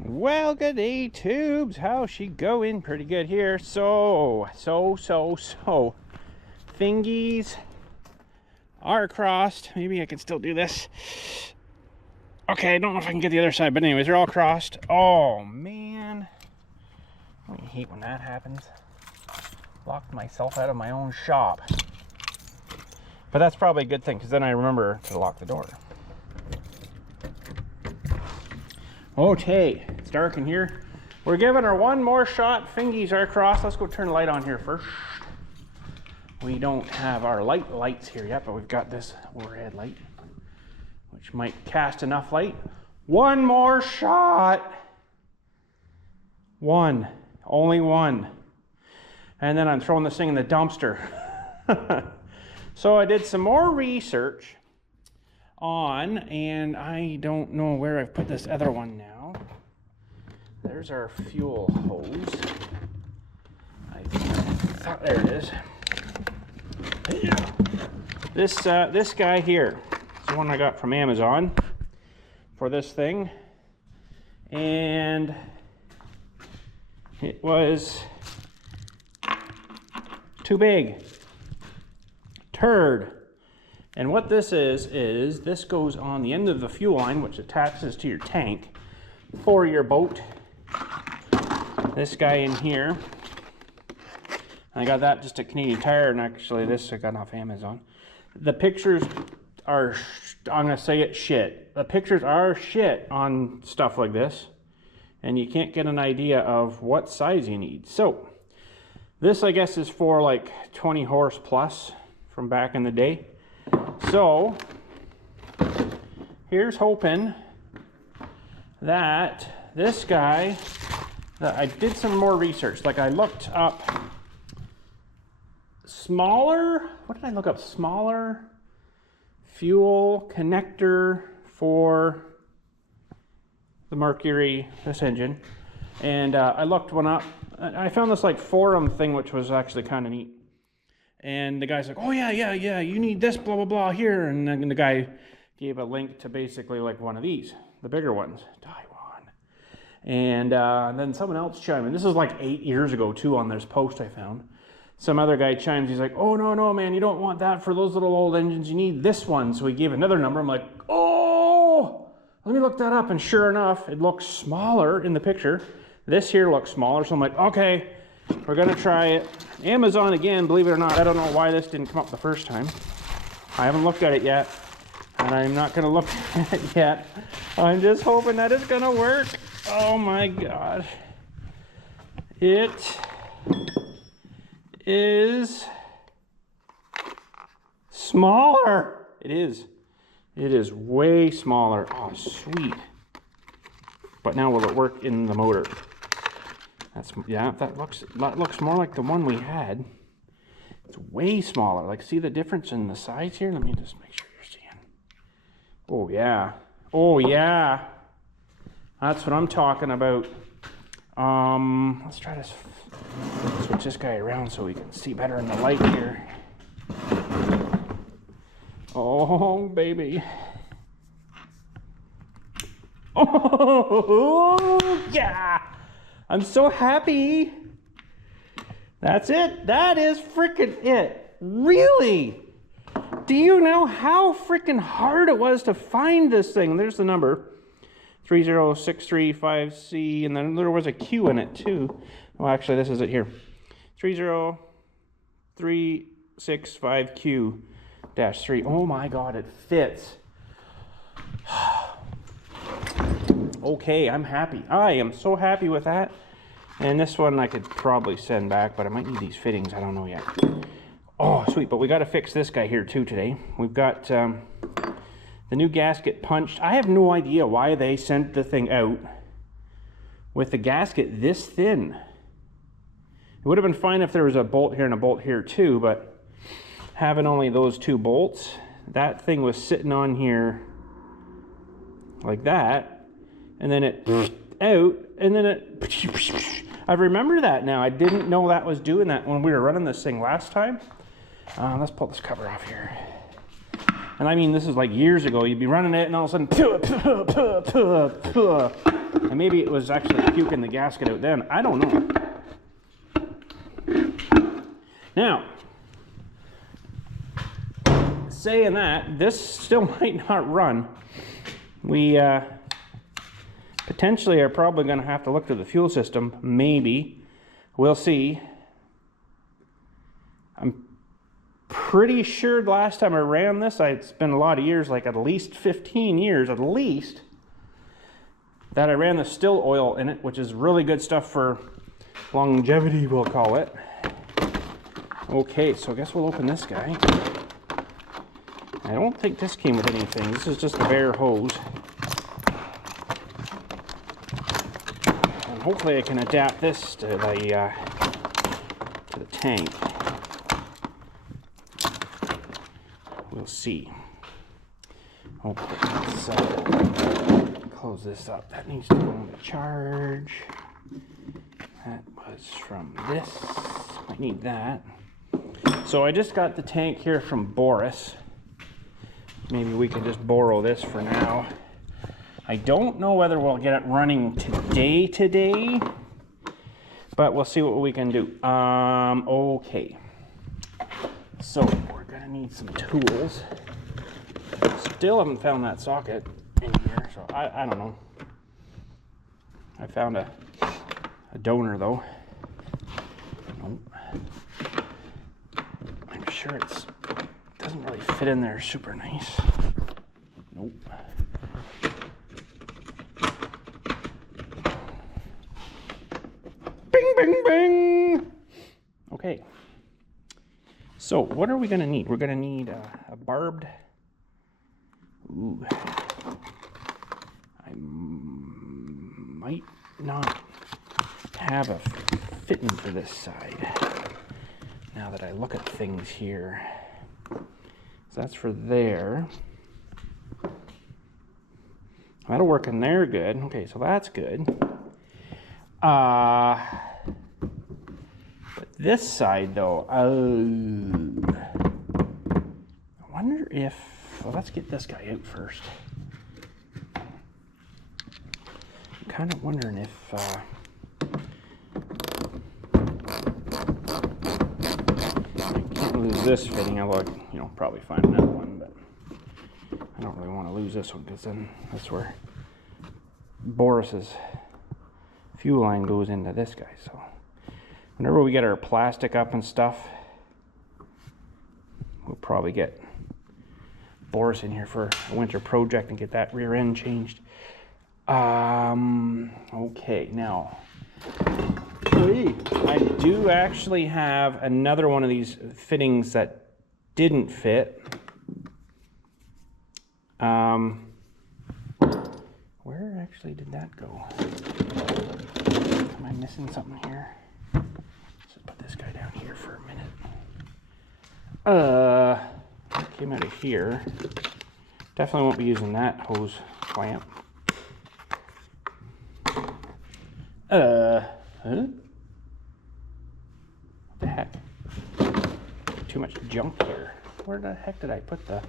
Well, good day, tubes. How's she going? Pretty good here. So. Fingies are crossed. Maybe I can still do this. Okay, I don't know if I can get the other side, but anyways, they're all crossed. Oh, man. I hate when that happens. Locked myself out of my own shop. But that's probably a good thing, because then I remember to lock the door. Okay, it's dark in here. We're giving her one more shot. Fingies are crossed. Let's go turn the light on here first. We don't have our lights here yet, but we've got this overhead light, which might cast enough light. One more shot. One. Only one. And then I'm throwing this thing in the dumpster. So I did some more research on, and I don't know where I've put this other one now. There's our fuel hose. I thought, there it is. This guy here is the one I got from Amazon for this thing, and it was too big. Turd. And what this is this goes on the end of the fuel line, which attaches to your tank for your boat. This guy in here, I got that just at Canadian Tire, and actually this I got off Amazon. The pictures are, I'm gonna say it, shit. The pictures are shit on stuff like this, and you can't get an idea of what size you need. So this, I guess, is for like 20 horse plus from back in the day. So here's hoping that this guy, that I did some more research. Like I looked up smaller, what did I look up? Smaller fuel connector for the Mercury, this engine. And I looked one up. I found this like forum thing, which was actually kind of neat. And the guy's like, oh yeah, you need this, blah, blah, blah, here. And then the guy gave a link to basically like one of these, the bigger ones, Taiwan. And then someone else chimed in. This is like 8 years ago too, on this post I found. Some other guy chimes, he's like, oh no, man, you don't want that for those little old engines, you need this one. So he gave another number. I'm like, oh, let me look that up. And sure enough, it looks smaller in the picture. This here looks smaller. So I'm like, okay, we're gonna try it. Amazon again, believe it or not. I don't know why this didn't come up the first time. I haven't looked at it yet, and I'm not gonna look at it yet. I'm just hoping that it's gonna work. Oh my God. It is smaller. It is way smaller. Oh, sweet. But now will it work in the motor? That's, yeah, that looks more like the one we had. It's way smaller. Like, see the difference in the size here? Let me just make sure you're seeing. Oh yeah. Oh yeah. That's what I'm talking about. Let's try to switch this guy around so we can see better in the light here. Oh baby. Oh yeah. I'm so happy. That's it. That is freaking it. Really? Do you know how freaking hard it was to find this thing? There's the number. 30635C, and then there was a Q in it too. Well, actually, this is it here. 30365Q-3. Oh my God, it fits. Okay, I'm happy. I am so happy with that. And this one I could probably send back, but I might need these fittings. I don't know yet. Oh, sweet. But we got to fix this guy here too today. We've got the new gasket punched. I have no idea why they sent the thing out with the gasket this thin. It would have been fine if there was a bolt here and a bolt here too, but having only those two bolts, that thing was sitting on here like that. And then it out, and then it, I remember that now. I didn't know that was doing that when we were running this thing last time. Let's pull this cover off here. And I mean, this is like years ago. You'd be running it and all of a sudden, and maybe it was actually puking the gasket out then. I don't know. Now, saying that, this still might not run. We potentially are probably going to have to look to the fuel system. Maybe. We'll see. I'm pretty sure the last time I ran this, it's been a lot of years, like at least 15 years at least, that I ran the still oil in it, which is really good stuff for longevity, we'll call it. Okay, so I guess we'll open this guy. I don't think this came with anything. This is just a bare hose. And hopefully I can adapt this to the tank. We'll see. Okay, let's close this up. That needs to go into charge. That was from this. I need that. So I just got the tank here from Boris. Maybe we can just borrow this for now. I don't know whether we'll get it running today, but we'll see what we can do. Okay. So we're gonna need some tools. Still haven't found that socket in here, so I don't know. I found a donor though. Nope. I'm sure it doesn't really fit in there super nice. Nope. Bing, bing, bing. Okay. So what are we gonna need? We're gonna need a barbed. Ooh. I might not have a fitting for this side now that I look at things here. So that's for there. That'll work in there good. Okay, so that's good. But this side though, I wonder if, well, let's get this guy out first. I'm kind of wondering if I can't lose this fitting, although probably find another one, but I don't really want to lose this one because then that's where Boris's fuel line goes into this guy. So whenever we get our plastic up and stuff, we'll probably get Boris in here for a winter project and get that rear end changed. Okay, now I do actually have another one of these fittings that didn't fit. Where actually did that go? Am I missing something here? Let's just put this guy down here for a minute. It came out of here. Definitely won't be using that hose clamp. Huh? What the heck? Too much junk here. Where the heck did I put the...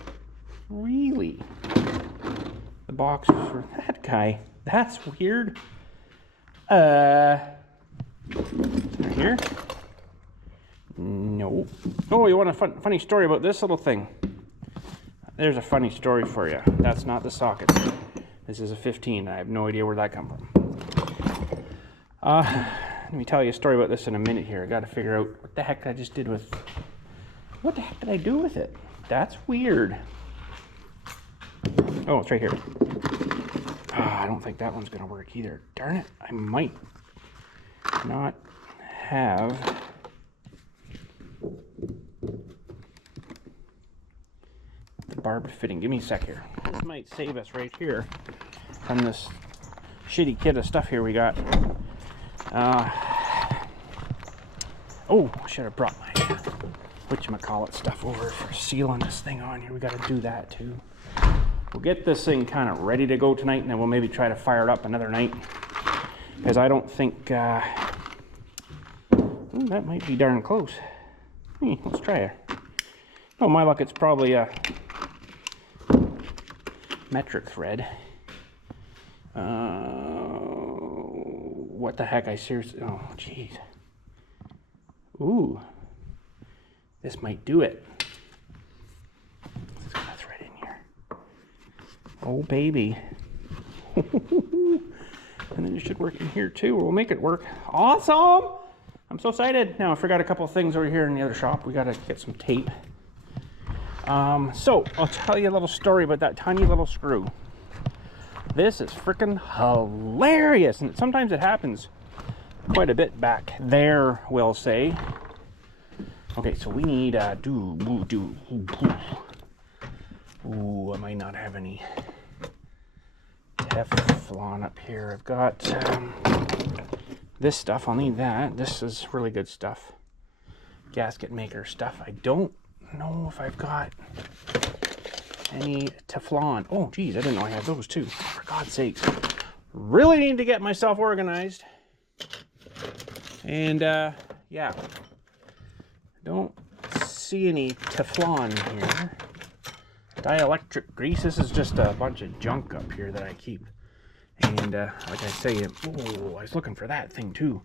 Really? The box for that guy. That's weird. Right here? No. Oh, you want a funny story about this little thing? There's a funny story for you. That's not the socket. This is a 15. I have no idea where that come from. Let me tell you a story about this in a minute here. I got to figure out what the heck I just did with... What the heck did I do with it? That's weird. Oh, it's right here. I don't think that one's going to work either. Darn it. I might not have... the barbed fitting. Give me a sec here. This might save us right here from this shitty kit of stuff here we got. Oh, I should have brought my whatchamacallit stuff over for sealing this thing on here. We got to do that too. We'll get this thing kind of ready to go tonight, and then we'll maybe try to fire it up another night, because I don't think that might be darn close. Let's try it. Oh, my luck, it's probably metric thread. What the heck? I seriously, oh jeez. Ooh, this might do it. Let's get a thread in here. Oh baby. And then it should work in here too. We'll make it work. Awesome! I'm so excited. Now I forgot a couple of things over here in the other shop. We gotta get some tape. So I'll tell you a little story about that tiny little screw. This is freaking hilarious, and sometimes it happens quite a bit back there, we'll say. Okay, so we need ooh, I might not have any Teflon up here. I've got this stuff. I'll need that. This is really good stuff. Gasket maker stuff. I don't know if I've got any Teflon. Oh, geez, I didn't know I had those too. For God's sakes. Really need to get myself organized. And, yeah. Don't see any Teflon here. Dielectric grease. This is just a bunch of junk up here that I keep. And, like I say, oh, I was looking for that thing too.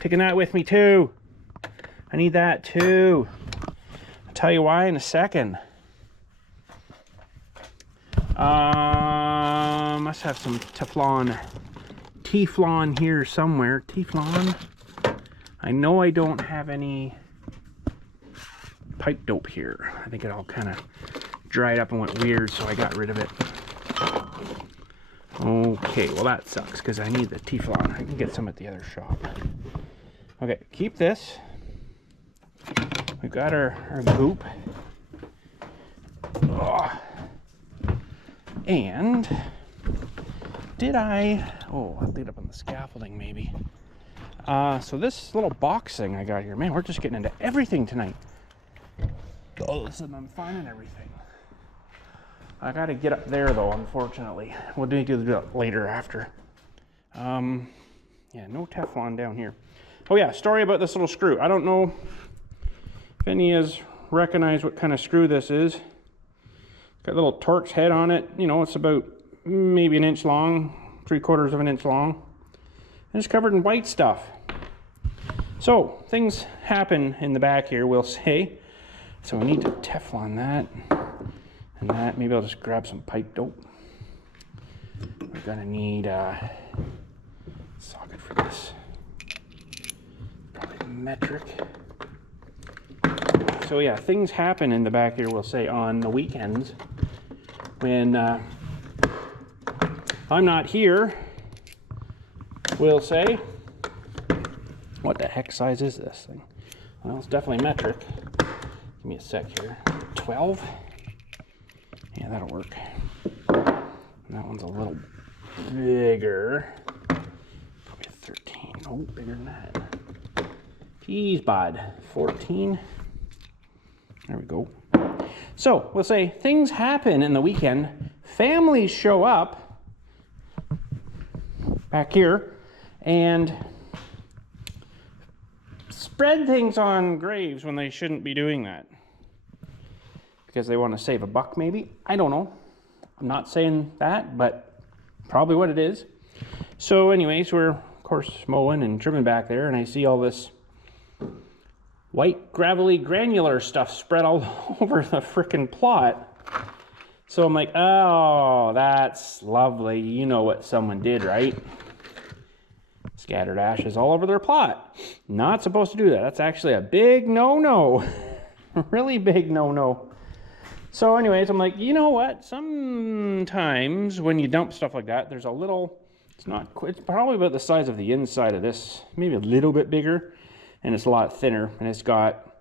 Taking that with me too. I need that too. I'll tell you why in a second. Must have some Teflon here somewhere. Teflon. I know I don't have any pipe dope here. I think it all kind of dried up and went weird, so I got rid of it. Okay, well that sucks because I need the Teflon. I can get some at the other shop. Okay, keep this. We've got our goop. Oh. And did I? Oh, I'll lead up on the scaffolding maybe. So this little box thing I got here, man, we're just getting into everything tonight. All of a sudden I'm finding everything. I got to get up there though, unfortunately. We'll do that later after. Yeah, no Teflon down here. Oh yeah, story about this little screw. I don't know if any has recognized what kind of screw this is. Got a little Torx head on it. You know, it's about maybe an inch long, 3/4 of an inch long. And it's covered in white stuff. So things happen in the back here, we'll say. So we need to Teflon that and that. Maybe I'll just grab some pipe dope. We're gonna need a socket for this. Probably metric. So yeah, things happen in the back here, we'll say, on the weekends when I'm not here, we'll say. What the heck size is this thing? Well, it's definitely metric. Give me a sec here. 12? Yeah, that'll work. And that one's a little bigger. Probably a 13. Oh, bigger than that. Jeez, bud. 14. There we go. So, we'll say things happen in the weekend. Families show up back here and spread things on graves when they shouldn't be doing that. Because they want to save a buck, maybe. I don't know. I'm not saying that, but probably what it is. So anyways, we're, of course, mowing and trimming back there, and I see all this white, gravelly, granular stuff spread all over the frickin' plot. So I'm like, oh, that's lovely. You know what someone did, right? Scattered ashes all over their plot. Not supposed to do that. That's actually a big no-no. Really big no-no. So anyways, I'm like, you know what? Sometimes when you dump stuff like that, there's a little, it's probably about the size of the inside of this, maybe a little bit bigger, and it's a lot thinner, and it's got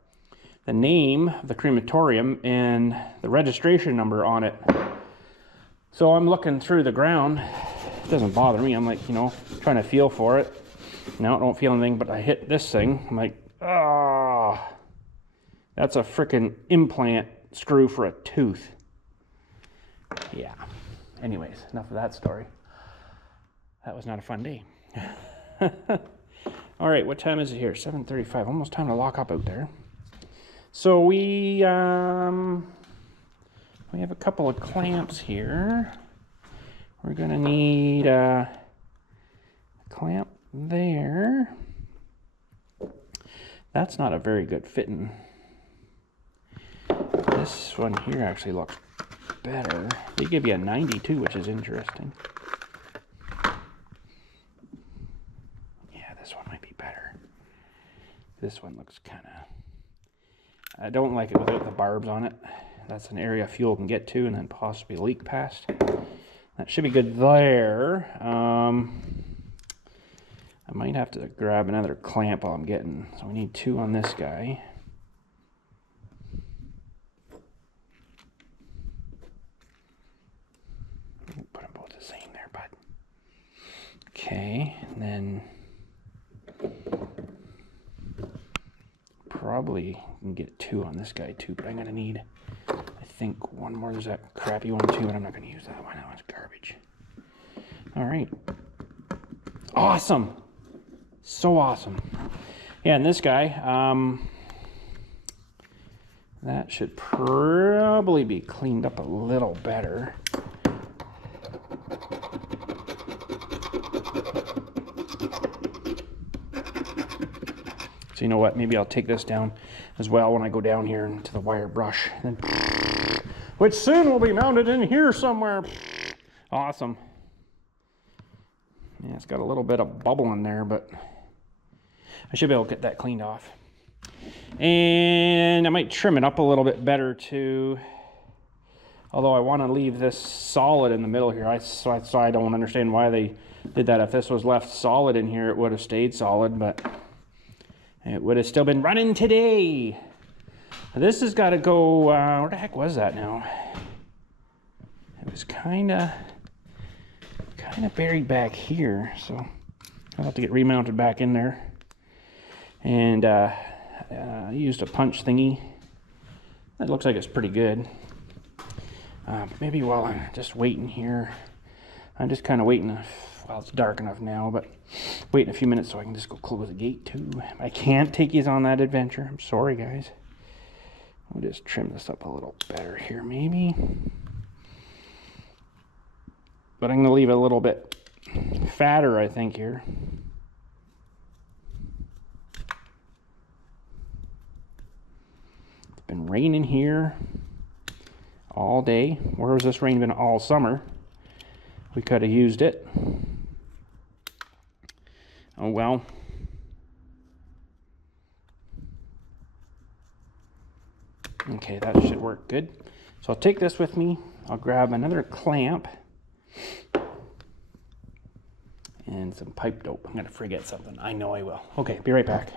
the name of the crematorium and the registration number on it. So I'm looking through the ground. It doesn't bother me. I'm like, you know, trying to feel for it. No, I don't feel anything, but I hit this thing. I'm like, ah, oh, that's a freaking implant screw for a tooth. Yeah. Anyways, enough of that story. That was not a fun day. All right, what time is it here? 7:35. Almost time to lock up out there. So we have a couple of clamps here. We're gonna need a clamp there. That's not a very good fitting. This one here actually looks better. They give you a 92, which is interesting. Yeah, this one might be better. This one looks kind of... I don't like it without the barbs on it. That's an area fuel can get to and then possibly leak past. That should be good there. I might have to grab another clamp while I'm getting. So we need 2 on this guy. Put them both the same there, bud. Okay, and then probably can get 2 on this guy too, but I'm gonna need, I think, 1 more. There's that crappy one too, and I'm not gonna use that one. That one's garbage. All right. Awesome. So awesome. Yeah, and this guy, that should probably be cleaned up a little better. So you know what, maybe I'll take this down as well when I go down here into the wire brush, then, which soon will be mounted in here somewhere. Awesome. Yeah, it's got a little bit of bubble in there, but I should be able to get that cleaned off. And I might trim it up a little bit better too. Although I want to leave this solid in the middle here. So I don't understand why they did that. If this was left solid in here, it would have stayed solid, but it would have still been running today. This has got to go, where the heck was that now? It was kind of buried back here, so I'll have to get remounted back in there. And I used a punch thingy. That looks like it's pretty good. Maybe while I'm just waiting here, I'm just kind of waiting. Well, it's dark enough now, but waiting a few minutes so I can just go close the gate too. I can't take you on that adventure. I'm sorry, guys. We'll just trim this up a little better here, maybe. But I'm going to leave it a little bit fatter, I think, here. It's been raining here all day. Where was this rain been all summer? We could have used it. Oh well. Okay, that should work good. So I'll take this with me. I'll grab another clamp and some pipe dope. I'm gonna forget something. I know I will. Okay, be right back.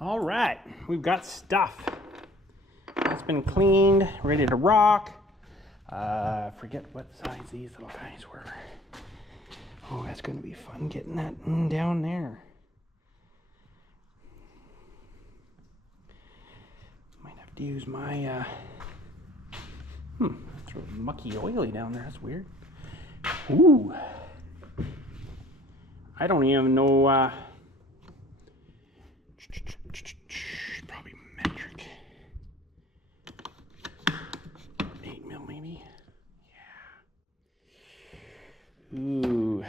All right, we've got stuff. It's been cleaned, ready to rock. Forget what size these little guys were. Oh, that's gonna be fun getting that down there. Might have to use my, it's really mucky oily down there, that's weird. Ooh. I don't even know, probably metric. 8 mil maybe. Yeah. Ooh.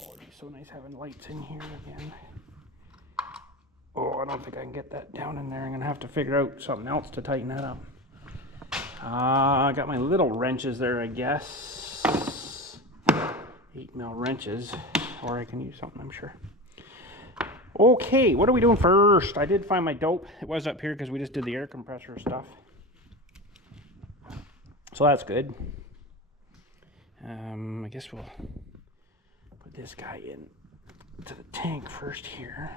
Oh, it'd be so nice having lights in here again. Oh, I don't think I can get that down in there. I'm gonna have to figure out something else to tighten that up. I got my little wrenches there, I guess. 8 mil wrenches, or I can use something, I'm sure. Okay, what are we doing first? I did find my dope. It was up here because we just did the air compressor stuff. So that's good. I guess we'll put this guy in to the tank first here.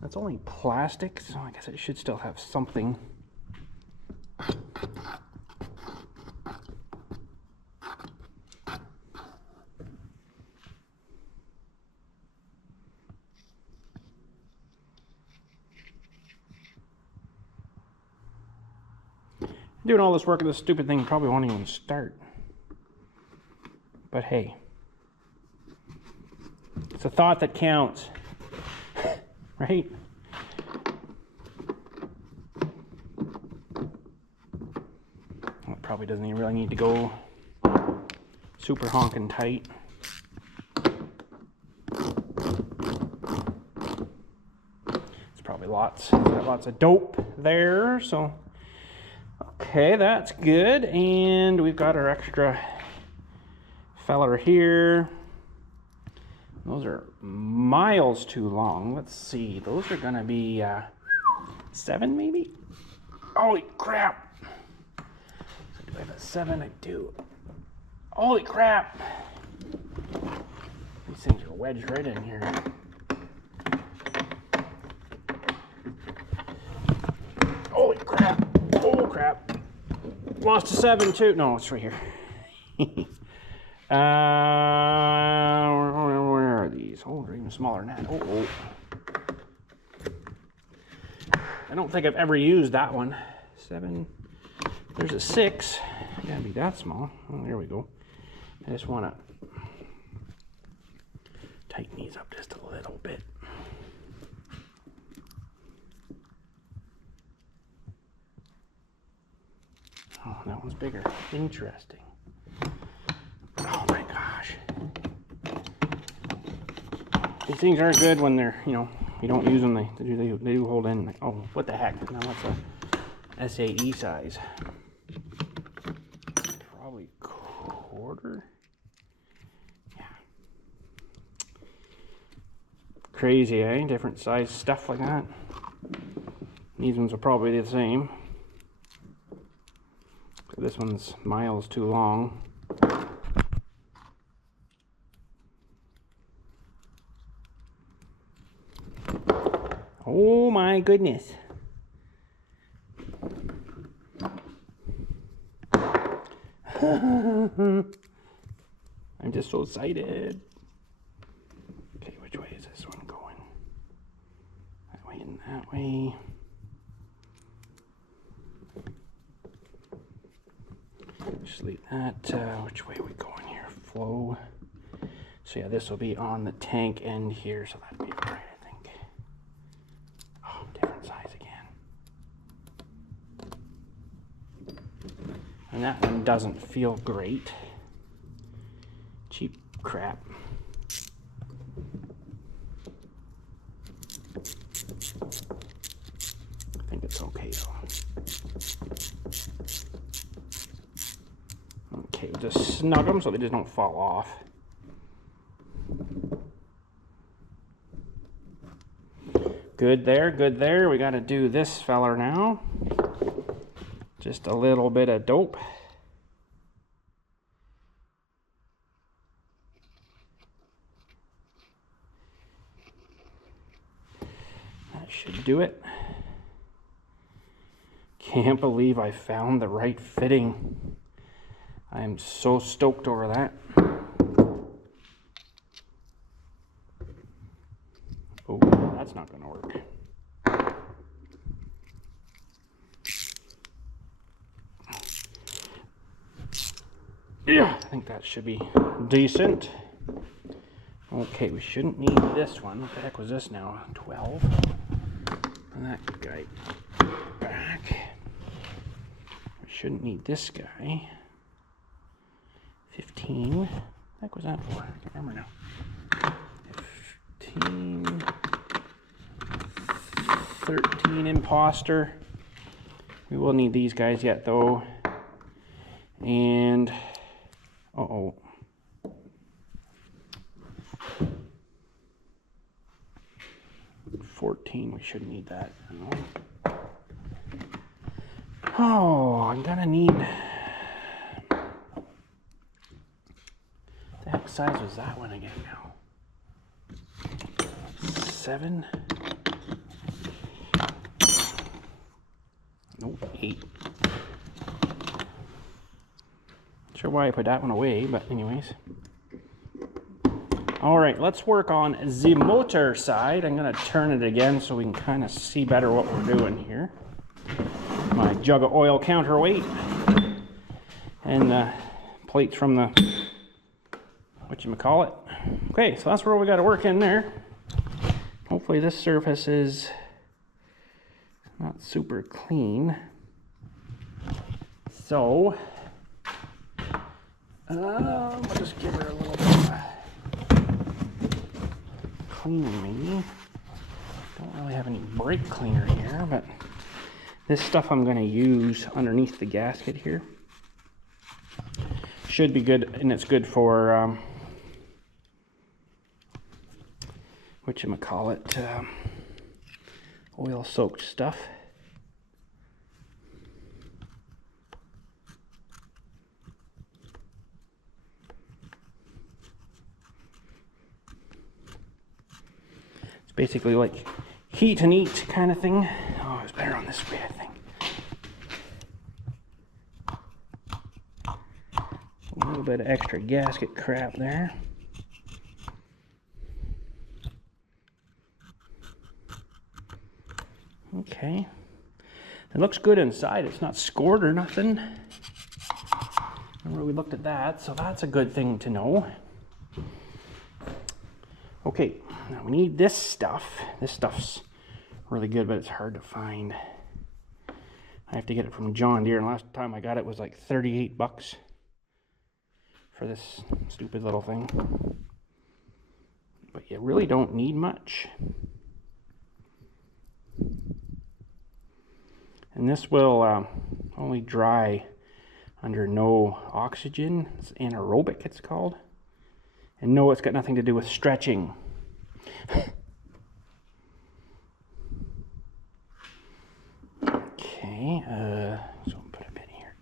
That's only plastic, so I guess it should still have something. Doing all this work on this stupid thing probably won't even start. But hey, it's a thought that counts, right? probably doesn't even really need to go super honking tight. It's probably lots. It's got lots of dope there, so okay, that's good. And we've got our extra feller here. Those are miles too long. Let's see. Those are gonna be 7 maybe? Holy crap! Do I have a 7? I do. Holy crap! These things are wedged right in here. Holy crap! Oh crap! Lost a 7 too. No, it's right here. Where are these? Oh, they're even smaller than that. Oh. I don't think I've ever used that one. 7. There's a 6. It can't be that small. Oh, there we go. I just want to tighten these up just a little bit. Oh, that one's bigger. Interesting. Oh my gosh. These things aren't good when they're, you know, you don't use them. They do hold in. Oh, what the heck? Now that's a SAE size. Probably quarter. Yeah. Crazy, eh? Different size stuff like that. These ones are probably the same. This one's miles too long. Oh my goodness. I'm just so excited. Okay, which way is this one going? That way and that way. Just leave that. Which way are we going here? Flow. So yeah, this will be on the tank end here, so that'd be right, I think. Oh, different size again. And that one doesn't feel great. Cheap crap. I think it's okay though. Okay, we'll just snug them so they just don't fall off. Good there, good there. We got to do this feller now. Just a little bit of dope. That should do it. Can't believe I found the right fitting. I am so stoked over that. Oh, that's not going to work. Yeah, I think that should be decent. Okay, we shouldn't need this one. What the heck was this now? 12. And that guy back. We shouldn't need this guy. 15. What the heck was that for? I can't remember now. 15. 13 imposter. We will need these guys yet though. And uh-oh. We should need that. Oh, I'm gonna need. The heck size was that one again now? 7. Nope, 8. Not sure why I put that one away, but anyways. All right, let's work on the motor side. I'm gonna turn it again so we can kind of see better what we're doing here. My jug of oil counterweight and the plates from the, whatchamacallit. Okay, so that's where we gotta work in there. Hopefully this surface is not super clean. So I'll just give her a little bit of cleaning maybe. Don't really have any brake cleaner here, but this stuff I'm going to use underneath the gasket here. Should be good, and it's good for whatchamacallit, oil soaked stuff. It's basically like heat and eat kind of thing. Oh, it's better on this way, I think. A little bit of extra gasket crap there. Okay. It looks good inside. It's not scored or nothing. Remember we looked at that, so that's a good thing to know. Okay, now we need this stuff. This stuff's really good, but it's hard to find. I have to get it from John Deere, and last time I got it was like 38 bucks for this stupid little thing. But you really don't need much. And this will only dry under no oxygen. It's anaerobic, it's called. And no, it's got nothing to do with stretching. Okay, so I'll put a bit here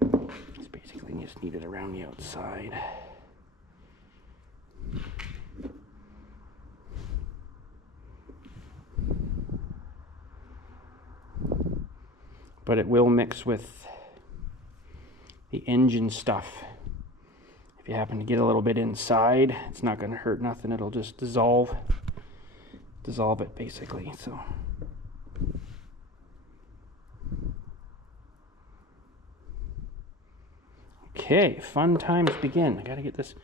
too. It's basically just need it around the outside. But it will mix with the engine stuff. If you happen to get a little bit inside, it's not going to hurt nothing. It'll just dissolve it basically. So okay, fun times begin. I got to get this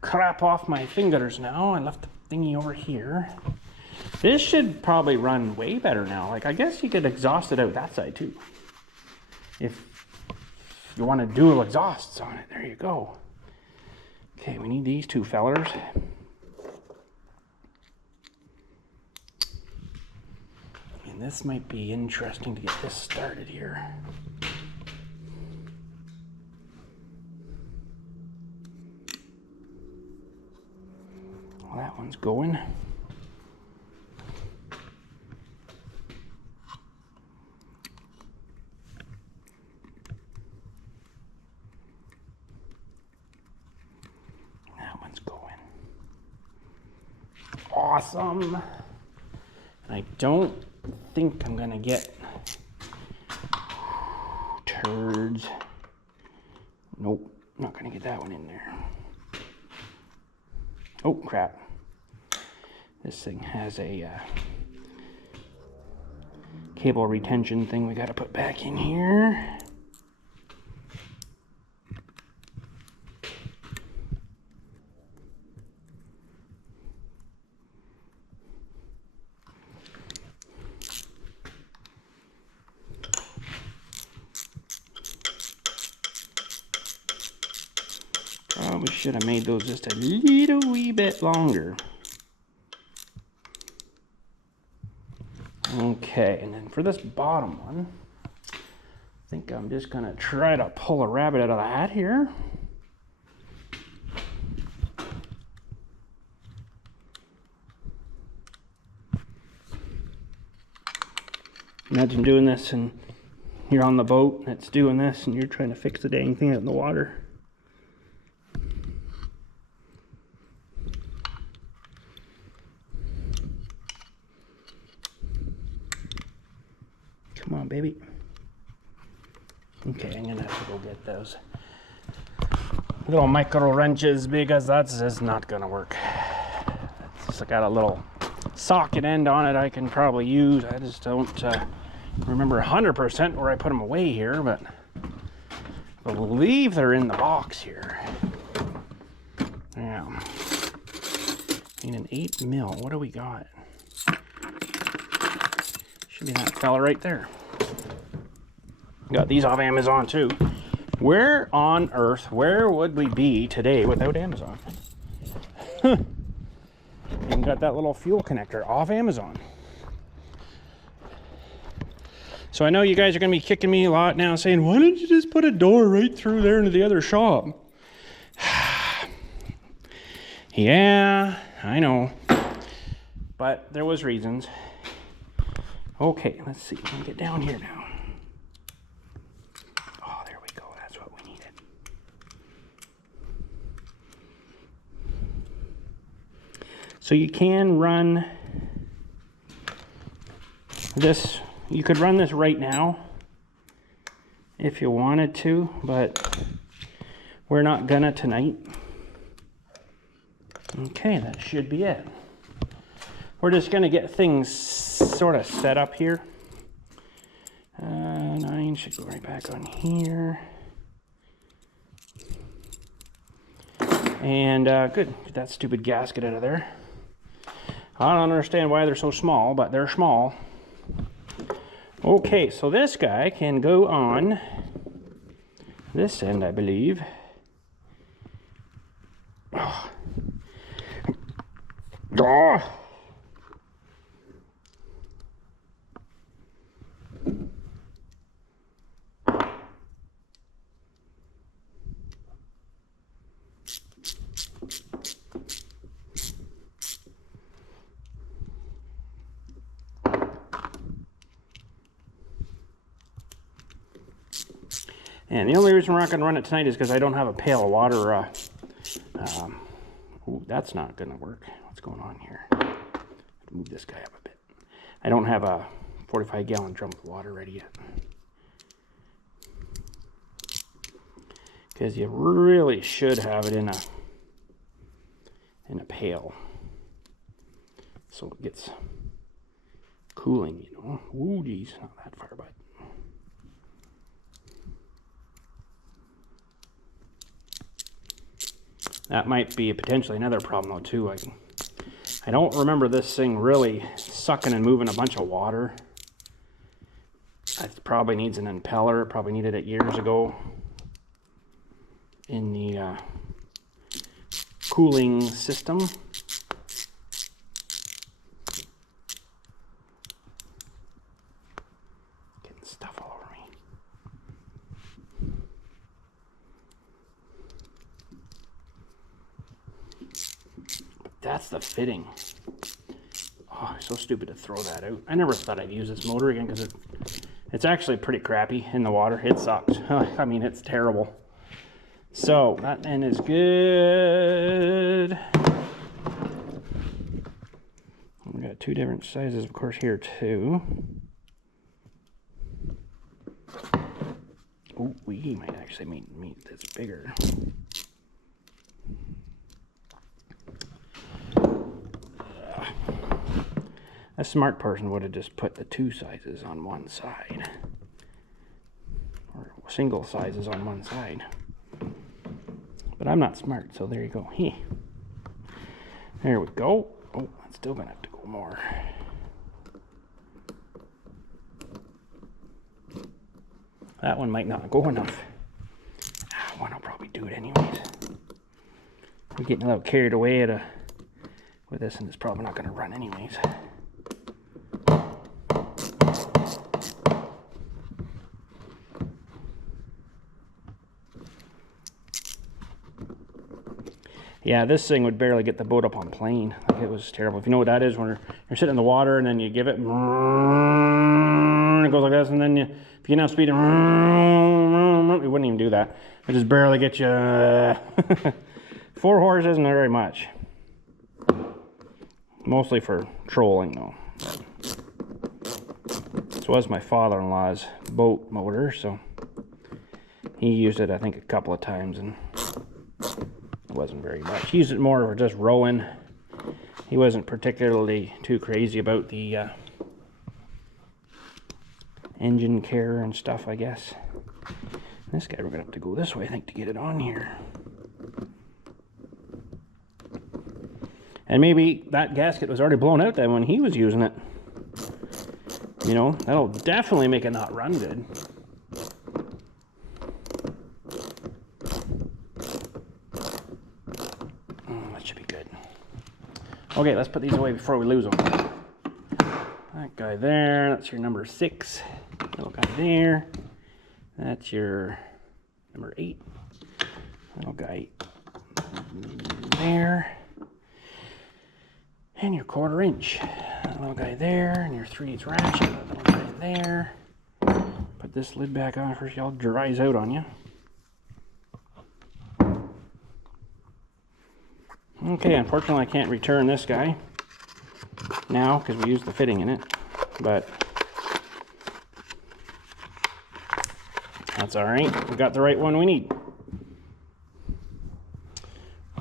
crap off my fingers now. I left the thingy over here. This should probably run way better now. Like, I guess you could exhaust it out that side too. If you want to dual exhausts on it, there you go. Okay, we need these two fellers. And this might be interesting to get this started here. Well, that one's going. Awesome. And I don't think I'm gonna get turds. Nope, not gonna get that one in there. Oh crap. This thing has a cable retention thing we gotta put back in here. Probably should have made those just a little wee bit longer. Okay, and then for this bottom one, I think I'm just gonna try to pull a rabbit out of the hat here. Imagine doing this and you're on the boat and it's doing this and you're trying to fix the dang thing out in the water. Come on, baby. Okay, I'm gonna have to go get those little micro wrenches because that's just not gonna work. It's just got a little socket end on it I can probably use. I just don't remember 100% where I put them away here, but I believe they're in the box here. Yeah. In an 8 mil, what do we got? Should be that fella right there. Got these off Amazon too. Where on earth, where would we be today without Amazon? Even got that little fuel connector off Amazon. So I know you guys are going to be kicking me a lot now saying, why didn't you just put a door right through there into the other shop? Yeah, I know. But there was reasons. Okay, let's see. Let me get down here now. Oh, there we go. That's what we needed. So you can run this. You could run this right now if you wanted to, but we're not gonna tonight. Okay, that should be it. We're just gonna get things sort of set up here. 9 should go right back on here. And good, get that stupid gasket out of there. I don't understand why they're so small, but they're small. Okay, so this guy can go on this end, I believe. Oh. Oh. And the only reason we're not going to run it tonight is because I don't have a pail of water. Ooh, that's not going to work. What's going on here? Move this guy up a bit. I don't have a 45-gallon drum of water ready yet. Because you really should have it in a pail, so it gets cooling, you know. Ooh, geez, not that far, but. That might be potentially another problem though too. I don't remember this thing really sucking and moving a bunch of water. It probably needs an impeller. Probably needed it years ago in the cooling system. Getting stuff all over me. That's the fitting. Oh, so stupid to throw that out. I never thought I'd use this motor again because it's actually pretty crappy in the water. It sucks. I mean, it's terrible. So that end is good. We got two different sizes, of course, here too. Oh, we might actually meet this bigger. A smart person would have just put the two sizes on one side, or single sizes on one side. But I'm not smart, so there you go. There we go. Oh, I'm still gonna have to go more. That one might not go enough. That one will probably do it anyways. I'm getting a little carried away with this, and it's probably not gonna run anyways. Yeah, this thing would barely get the boat up on plane. Like, it was terrible. If you know what that is, when you're sitting in the water and then you give it, it goes like this, and then if you get enough speed, it wouldn't even do that. It just barely get you. 4 horses isn't very much. Mostly for trolling though. This was my father-in-law's boat motor, so he used it I think a couple of times, and it wasn't very much. He used it more for just rowing. He wasn't particularly too crazy about the engine care and stuff, I guess. This guy, we're gonna have to go this way, I think, to get it on here. And maybe that gasket was already blown out then when he was using it. You know, that'll definitely make it not run good. Okay, let's put these away before we lose them. That guy there, that's your number 6. Little guy there, that's your number 8. Little guy there. And your 1/4 inch. That little guy there, and your 3/8 ratchet. That little guy there. Put this lid back on first, y'all dries out on you. Okay, unfortunately I can't return this guy now because we used the fitting in it, but that's all right. We got the right one we need.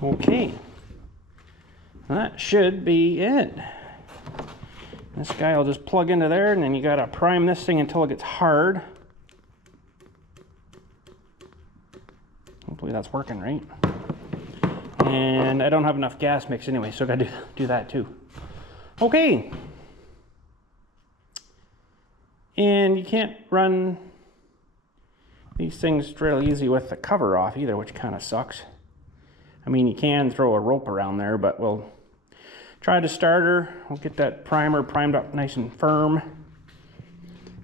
Okay, that should be it. This guy will just plug into there, and then you gotta prime this thing until it gets hard. Hopefully that's working right. And I don't have enough gas mix anyway, so I gotta do that too. Okay. And you can't run these things real easy with the cover off either, which kind of sucks. I mean, you can throw a rope around there, but we'll try to start her. We'll get that primer primed up nice and firm.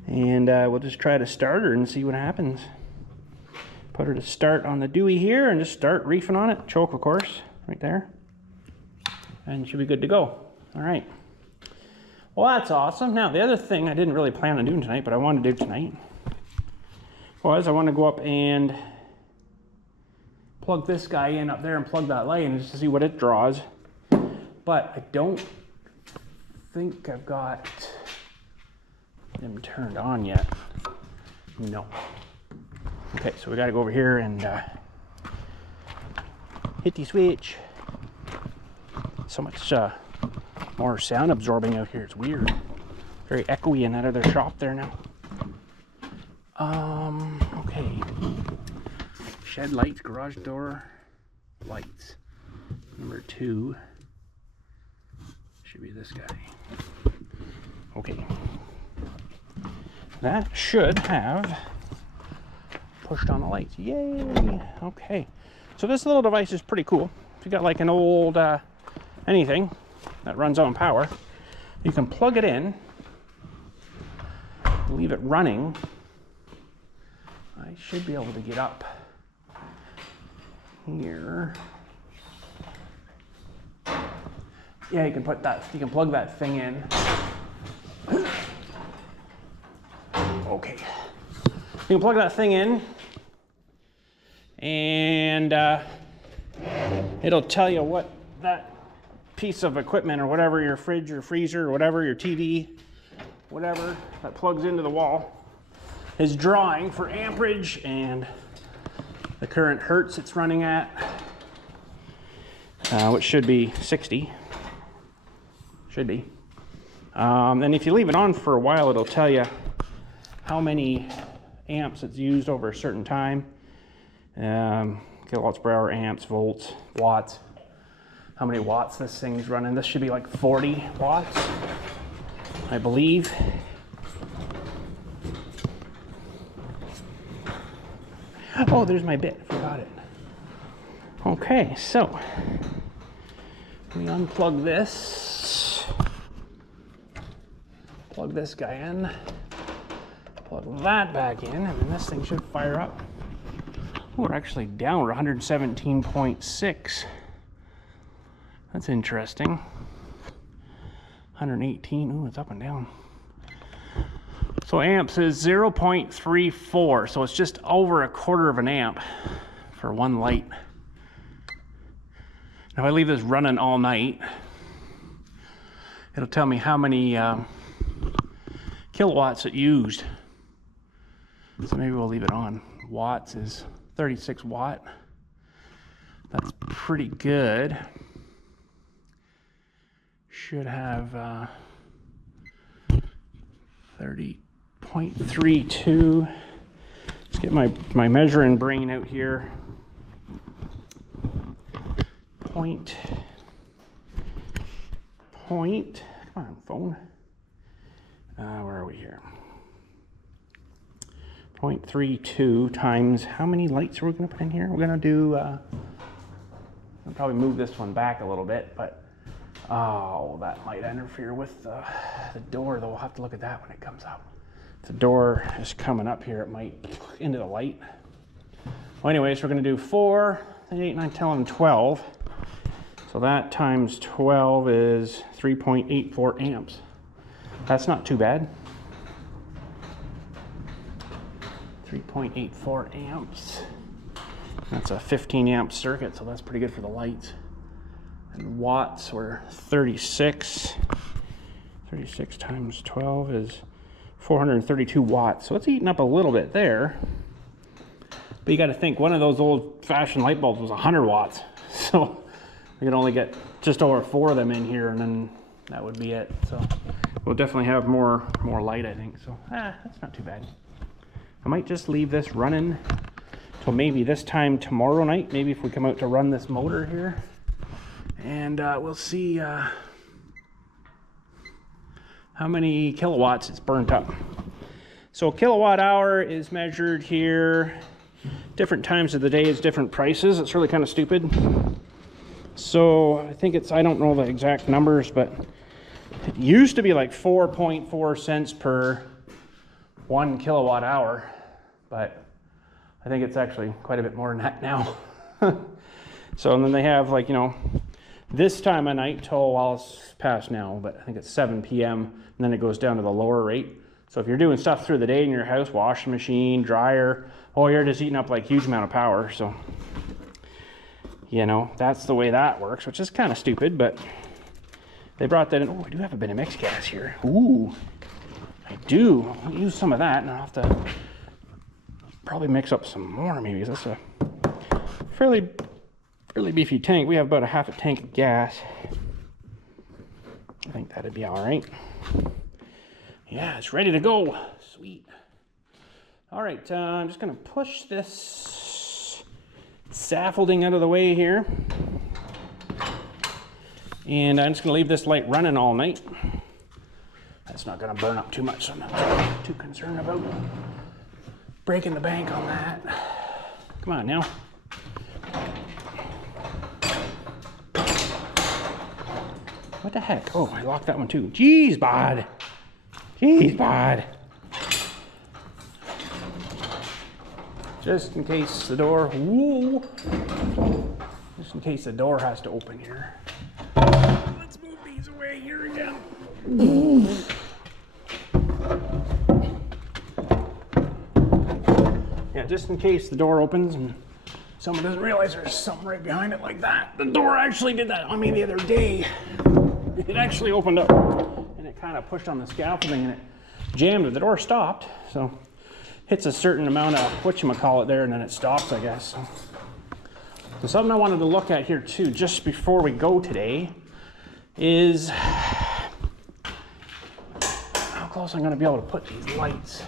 And we'll just try to start her and see what happens. Put her to start on the Dewey here and just start reefing on it. Choke, of course, right there. And she'll be good to go. All right. Well, that's awesome. Now, the other thing I didn't really plan on doing tonight, but I wanted to do tonight, was I want to go up and plug this guy in up there and plug that light in just to see what it draws. But I don't think I've got them turned on yet. No. Okay, so we got to go over here and hit the switch. So much more sound absorbing out here. It's weird. Very echoey in that other shop there now. Okay. Shed lights, garage door lights. Number 2 should be this guy. Okay. That should have pushed on the lights. Yay! Okay. So this little device is pretty cool. If you got like an old anything that runs on power, you can plug it in, leave it running. I should be able to get up here. Yeah, you can plug that thing in. Okay. You can plug that thing in and it'll tell you what that piece of equipment or whatever, your fridge or freezer or whatever, your TV, whatever that plugs into the wall, is drawing for amperage and the current hertz it's running at, which should be 60. Should be. And if you leave it on for a while, it'll tell you how many amps it's used over a certain time. Kilowatts per hour, amps, volts, watts. How many watts this thing's running. This should be like 40 watts, I believe. Oh, there's my bit. Forgot it. Okay, so we unplug this. Plug this guy in. Plug that back in, and then this thing should fire up. Oh, we're actually down. We're 117.6. That's interesting. 118. Oh, it's up and down. So amps is 0.34, so it's just over a quarter of an amp for one light. Now, if I leave this running all night, it'll tell me how many kilowatts it used. So maybe we'll leave it on. Watts is 36 watt. That's pretty good. Should have 30.32. Let's get my measuring brain out here. Point. Come on, phone. Where are we here? 0.32 times, how many lights are we going to put in here? We're going to do, I'll probably move this one back a little bit, but Oh, that might interfere with the door, though. We'll have to look at that when it comes up. If the door is coming up here, it might into the light. Well, anyways, we're going to do 4, 8, 9, 10, 11, 12. So that times 12 is 3.84 amps. That's not too bad. 3.84 amps. That's a 15 amp circuit, so that's pretty good for the lights. And watts were 36. 36 times 12 is 432 watts. So it's eating up a little bit there. But you got to think, one of those old-fashioned light bulbs was 100 watts. So we could only get just over 4 of them in here, and then that would be it. So we'll definitely have more light, I think. So that's not too bad. I might just leave this running till maybe this time tomorrow night. Maybe if we come out to run this motor here, and we'll see how many kilowatts it's burnt up. So a kilowatt hour is measured here. Different times of the day is different prices. It's really kind of stupid. So I think it's, I don't know the exact numbers, but it used to be like 4.4 cents per 1 kilowatt hour, but I think it's actually quite a bit more than that now. So, and then they have, like, you know, this time of night till, well, it's past now, but I think it's 7 p.m. and then it goes down to the lower rate. So if you're doing stuff through the day in your house, washing machine, dryer, oh, you're just eating up like huge amount of power. So, you know, that's the way that works, which is kind of stupid, but they brought that in. Oh, I do have a bit of mixed gas here. Ooh, I do. I'll use some of that, and I'll have to probably mix up some more maybe. That's a fairly beefy tank. We have about a half a tank of gas. I think that'd be all right. Yeah, it's ready to go. Sweet. All right, I'm just gonna push this scaffolding out of the way here. And I'm just gonna leave this light running all night. That's not gonna burn up too much, so I'm not too concerned about breaking the bank on that. Come on now. What the heck? Oh, I locked that one too. Jeez, bud. Jeez, bud. Just in case the door, whoa. Just in case the door has to open here. Let's move these away here again. Yeah, just in case the door opens and someone doesn't realize there's something right behind it like that. The door actually did that on me the other day. It actually opened up and it kind of pushed on the scaffolding and it jammed it. The door stopped, so hits a certain amount of whatchamacallit there and then it stops, I guess. So something I wanted to look at here too, just before we go today, is how close I'm going to be able to put these lights.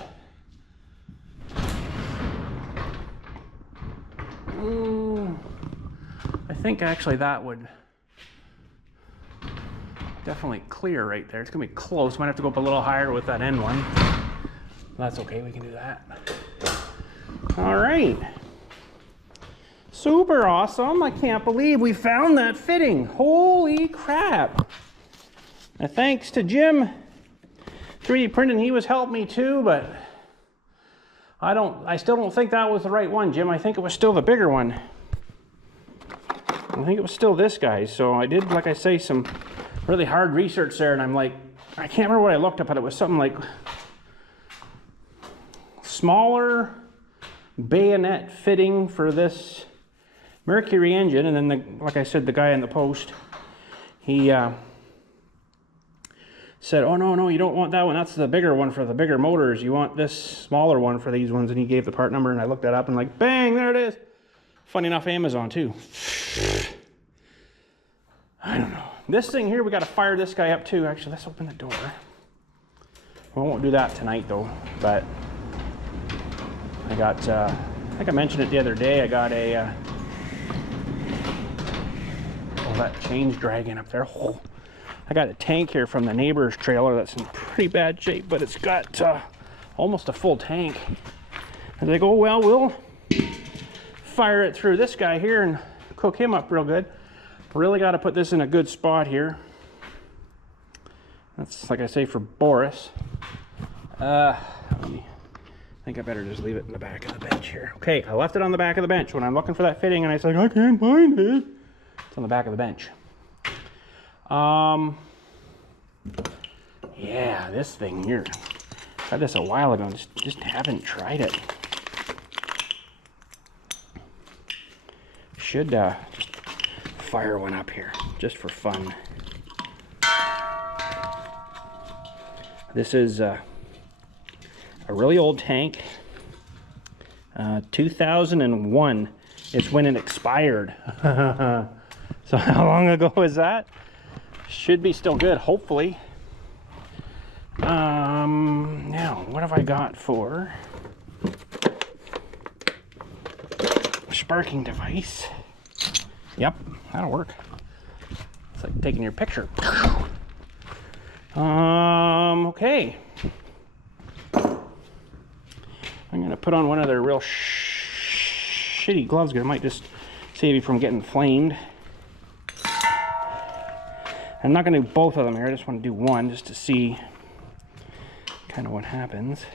I think actually that would definitely clear right there. It's gonna be close. Might have to go up a little higher with that end one. That's okay, we can do that. All right. Super awesome. I can't believe we found that fitting. Holy crap. Now, thanks to Jim 3D Printing, he was helping me too, but I still don't think that was the right one, Jim. I think it was still the bigger one. I think it was still this guy. So I did, like I say, some really hard research there, and I'm like, I can't remember what I looked up, but it was something like smaller bayonet fitting for this Mercury engine. And then, like I said, the guy in the post, he said, oh no, you don't want that one. That's the bigger one for the bigger motors. You want this smaller one for these ones. And he gave the part number, and I looked that up and like, bang, there it is. Funny enough, Amazon too. I don't know. This thing here, we got to fire this guy up too. Actually, let's open the door. We won't do that tonight though, but I got, I think I mentioned it the other day, I got a, oh, that chain's dragging up there. Oh, I got a tank here from the neighbor's trailer that's in pretty bad shape, but it's got almost a full tank. And they go, well, we'll fire it through this guy here and cook him up real good. Really got to put this in a good spot here. That's like I say for Boris. I think I better just leave it in the back of the bench here. Okay, I left it on the back of the bench when I'm looking for that fitting and I said, I can't find it. It's on the back of the bench. Yeah, this thing here. Tried this a while ago, just haven't tried it. Should just fire one up here, just for fun. This is a really old tank. 2001 is when it expired. So how long ago is that? Should be still good, hopefully. Now, what have I got for a sparking device? Yep, that'll work. It's like taking your picture. Okay. I'm gonna put on one of their real shitty gloves because it might just save you from getting flamed. I'm not gonna do both of them here. I just want to do one just to see kind of what happens.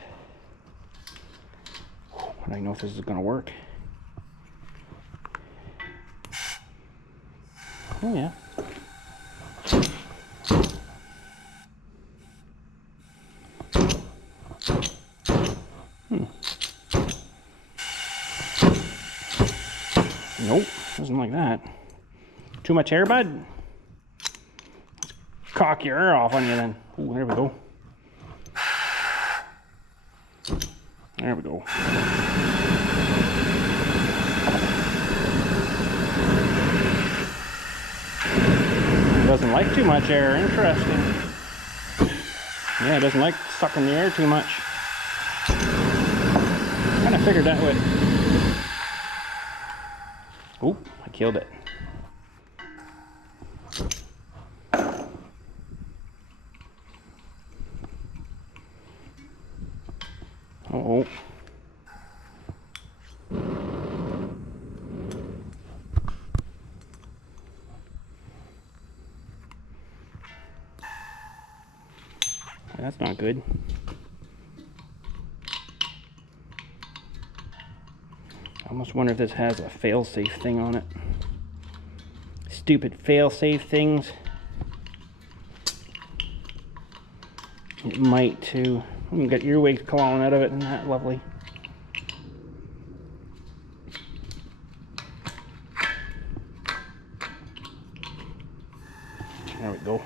I don't know if this is gonna work. Oh yeah. Nope, doesn't like that. Too much air, bud? Let's cock your air off on you then. Ooh, there we go. There we go. It doesn't like too much air, interesting. Yeah, it doesn't like sucking the air too much. Kind of figured that would. Oop, I killed it. Uh-oh. That's not good. I almost wonder if this has a fail-safe thing on it. Stupid fail-safe things. It might too. You can get earwigs clawing out of it, isn't that lovely? There we go.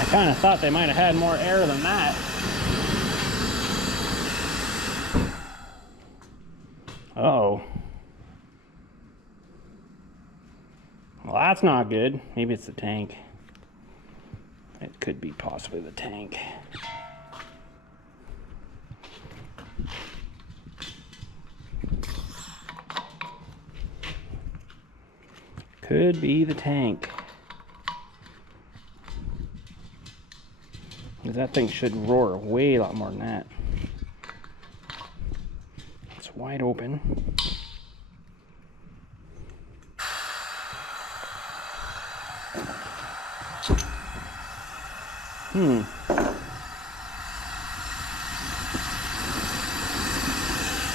I kind of thought they might have had more air than that. Uh-oh. Well, that's not good. Maybe it's the tank. It could be possibly the tank. Could be the tank. Because that thing should roar way a lot more than that. It's wide open.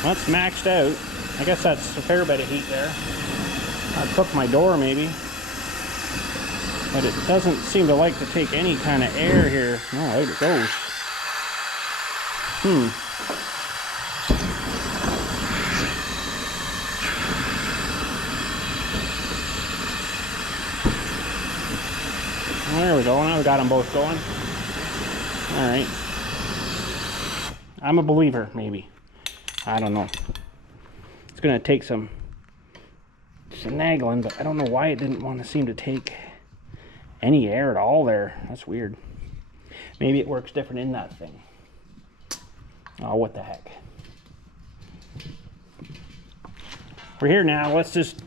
That's maxed out. I guess that's a fair bit of heat there. I'd cook my door maybe. But it doesn't seem to like to take any kind of air here. No, out it goes. There we go. Now we got them both going. All right. I'm a believer, maybe. I don't know. It's going to take some finagling, but I don't know why it didn't want to seem to take any air at all there. That's weird. Maybe it works different in that thing. Oh, what the heck. We're here now. Let's just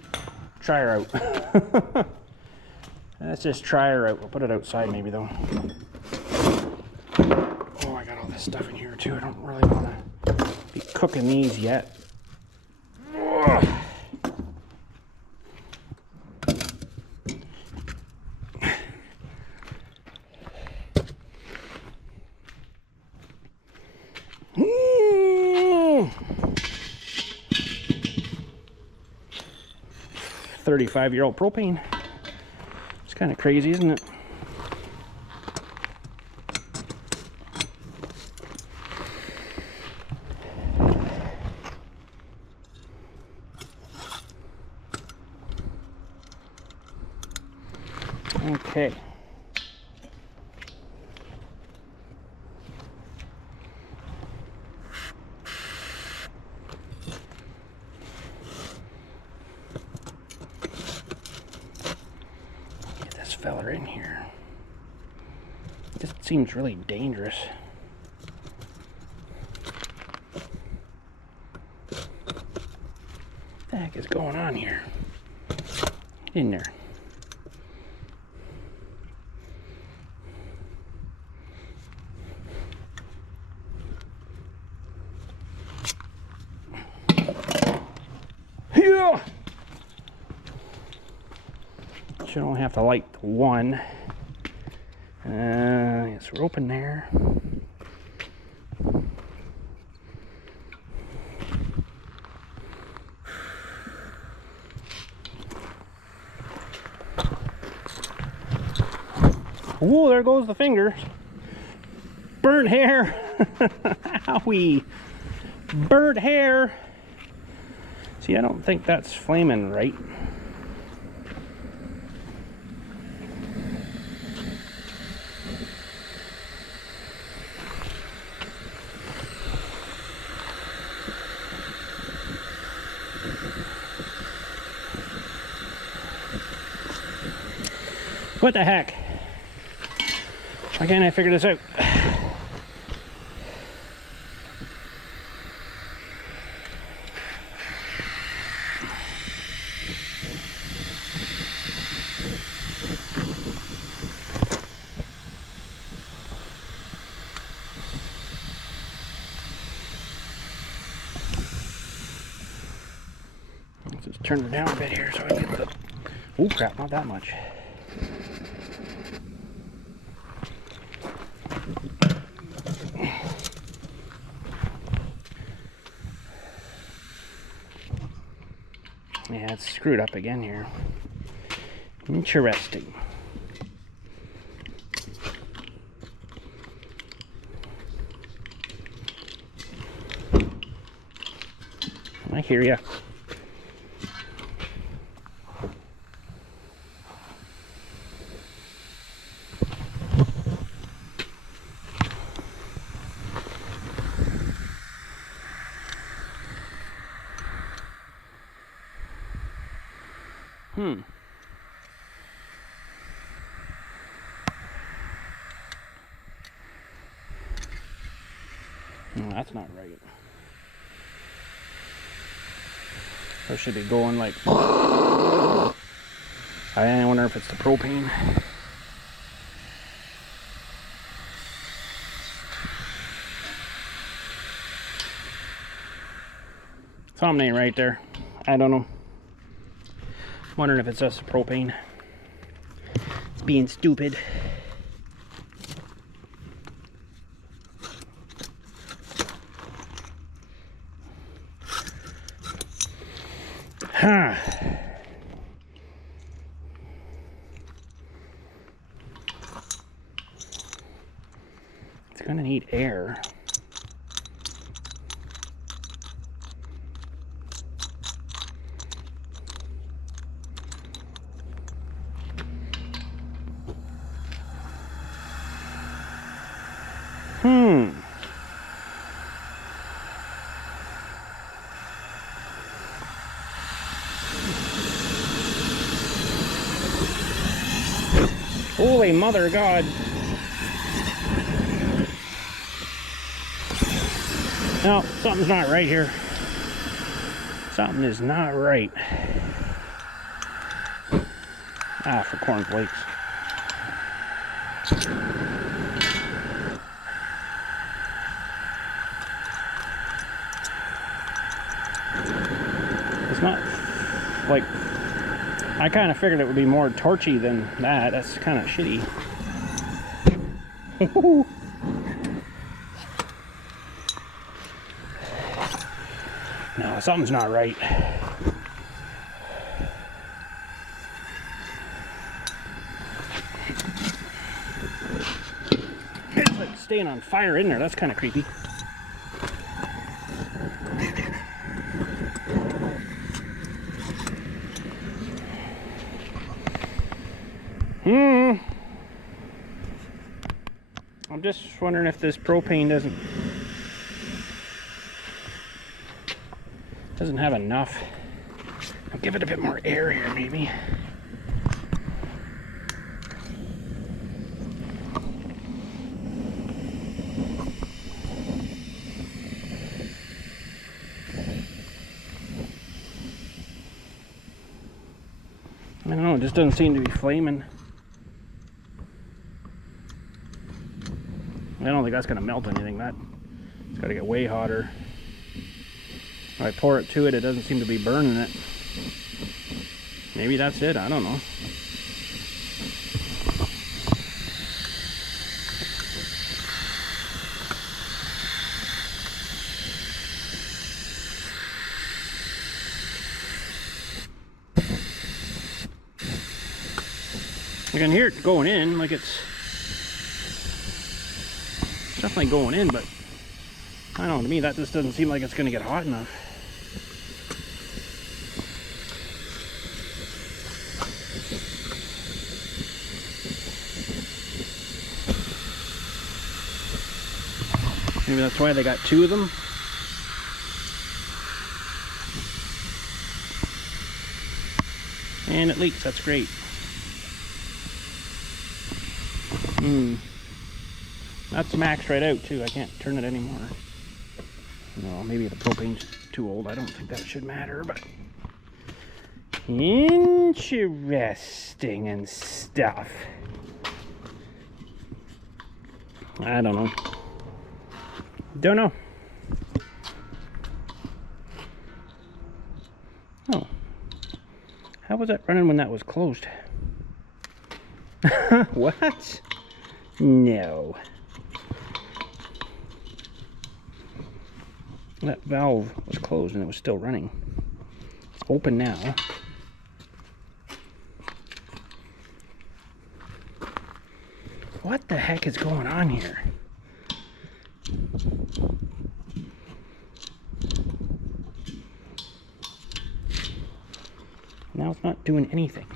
try her out. Let's just try her out. We'll put it outside maybe though. Oh, I got all this stuff in here too. I don't really want to be cooking these yet. Ooh. 35-year-old propane. It's kind of crazy, isn't it? Okay. Get this fella in here. This seems really dangerous. What the heck is going on here? Get in there. Should only have to light one. Yes, we're open there. Whoa, there goes the fingers. Burnt hair. Owie. Burnt hair. See, I don't think that's flaming right. What the heck? Why can't I figure this out? Let's just turn her down a bit here so I get the... Oh crap, not that much. Yeah, it's screwed up again here. Interesting. I hear ya. No, that's not right. That should be going like... I wonder if it's the propane. Something ain't right there. I don't know. Wondering if it's just propane. It's being stupid. Huh. It's gonna need air. Holy mother of God. No, something's not right here. Something is not right. Ah, for cornflakes. It's not like, I kind of figured it would be more torchy than that. That's kind of shitty. No, something's not right. It's like staying on fire in there. That's kind of creepy. I'm just wondering if this propane doesn't have enough. I'll give it a bit more air here, maybe. I don't know, it just doesn't seem to be flaming. I don't think that's going to melt anything. It's got to get way hotter. When I pour it to it, it doesn't seem to be burning it. Maybe that's it, I don't know. I can hear it going in, like it's definitely going in, but I don't know, to me that just doesn't seem like it's going to get hot enough. Maybe that's why they got two of them. And it leaks, that's great. That's maxed right out too. I can't turn it anymore. No, maybe the propane's too old. I don't think that should matter, but interesting and stuff. I don't know. Don't know. Oh. How was that running when that was closed? What? No. That valve was closed and it was still running. It's open now. What the heck is going on here? Now it's not doing anything.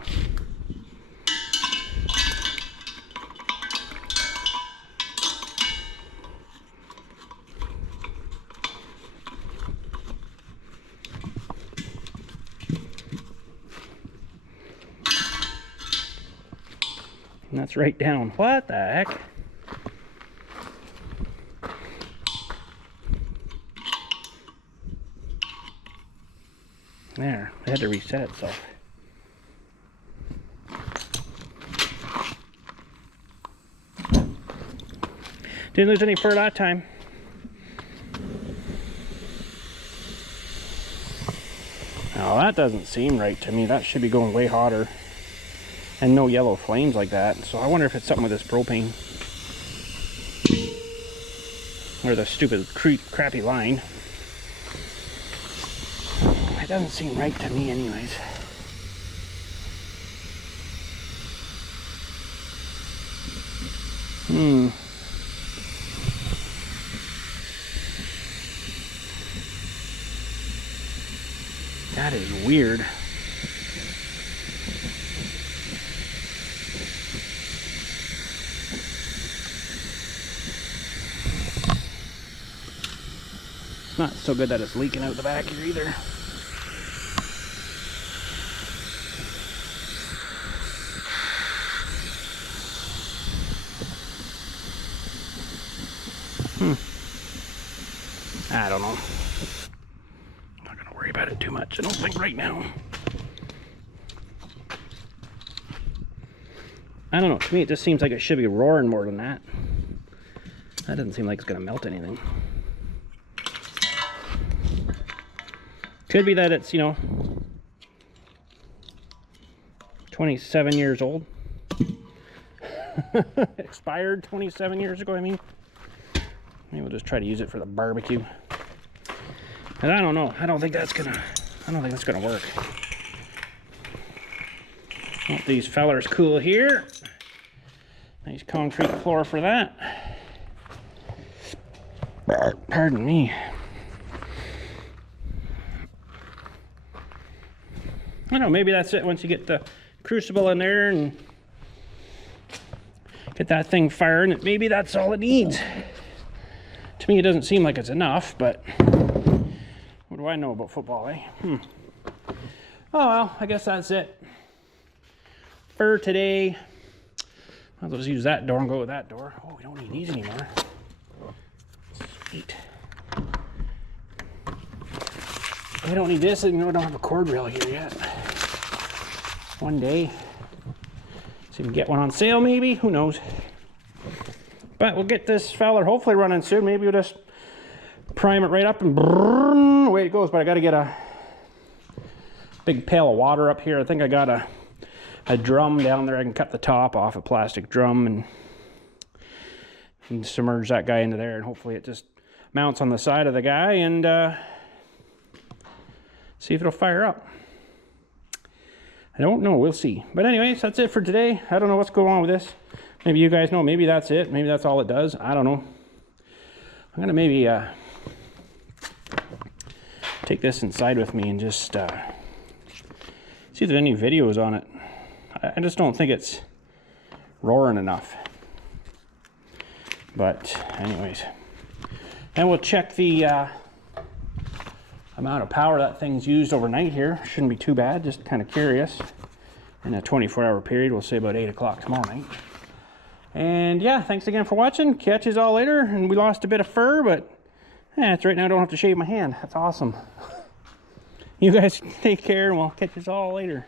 And that's right down. What the heck? There, it had to reset itself. Didn't lose any fur that time. Now that doesn't seem right to me. That should be going way hotter. And no yellow flames like that. So I wonder if it's something with this propane. Or the stupid crappy line. It doesn't seem right to me anyways. That is weird. Not so good that it's leaking out the back here either. I don't know. I'm not gonna worry about it too much, I don't think right now. I don't know, to me it just seems like it should be roaring more than that. That doesn't seem like it's gonna melt anything. Could be that it's, you know, 27 years old. Expired 27 years ago, I mean. Maybe we'll just try to use it for the barbecue. And I don't know. I don't think that's gonna work. Want these fellers cool here. Nice concrete floor for that. Pardon me. I don't know, maybe that's it once you get the crucible in there and get that thing firing. Maybe that's all it needs. To me, it doesn't seem like it's enough, but what do I know about football, eh? Oh well, I guess that's it for today. I'll just use that door and go with that door. Oh, we don't need these anymore. Sweet. We don't need this, and we don't have a cord rail here yet. One day. See if we can get one on sale, maybe. Who knows? But we'll get this feller hopefully running soon. Maybe we'll just prime it right up and brrrr, away it goes. But I got to get a big pail of water up here. I think I got a drum down there. I can cut the top off, a plastic drum, and submerge that guy into there. And hopefully it just mounts on the side of the guy and see if it'll fire up. I don't know. We'll see. But anyways, that's it for today. I don't know what's going on with this. Maybe you guys know. Maybe that's it. Maybe that's all it does. I don't know. I'm going to maybe take this inside with me and just see if there's any videos on it. I just don't think it's roaring enough. But anyways. And we'll check the amount of power that thing's used overnight here. Shouldn't be too bad. Just kind of curious. In a 24-hour period, we'll say about 8 o'clock tomorrow night. And yeah, thanks again for watching. Catch you all later. And we lost a bit of fur, but it's right now I don't have to shave my hand. That's awesome. You guys take care, and we'll catch you all later.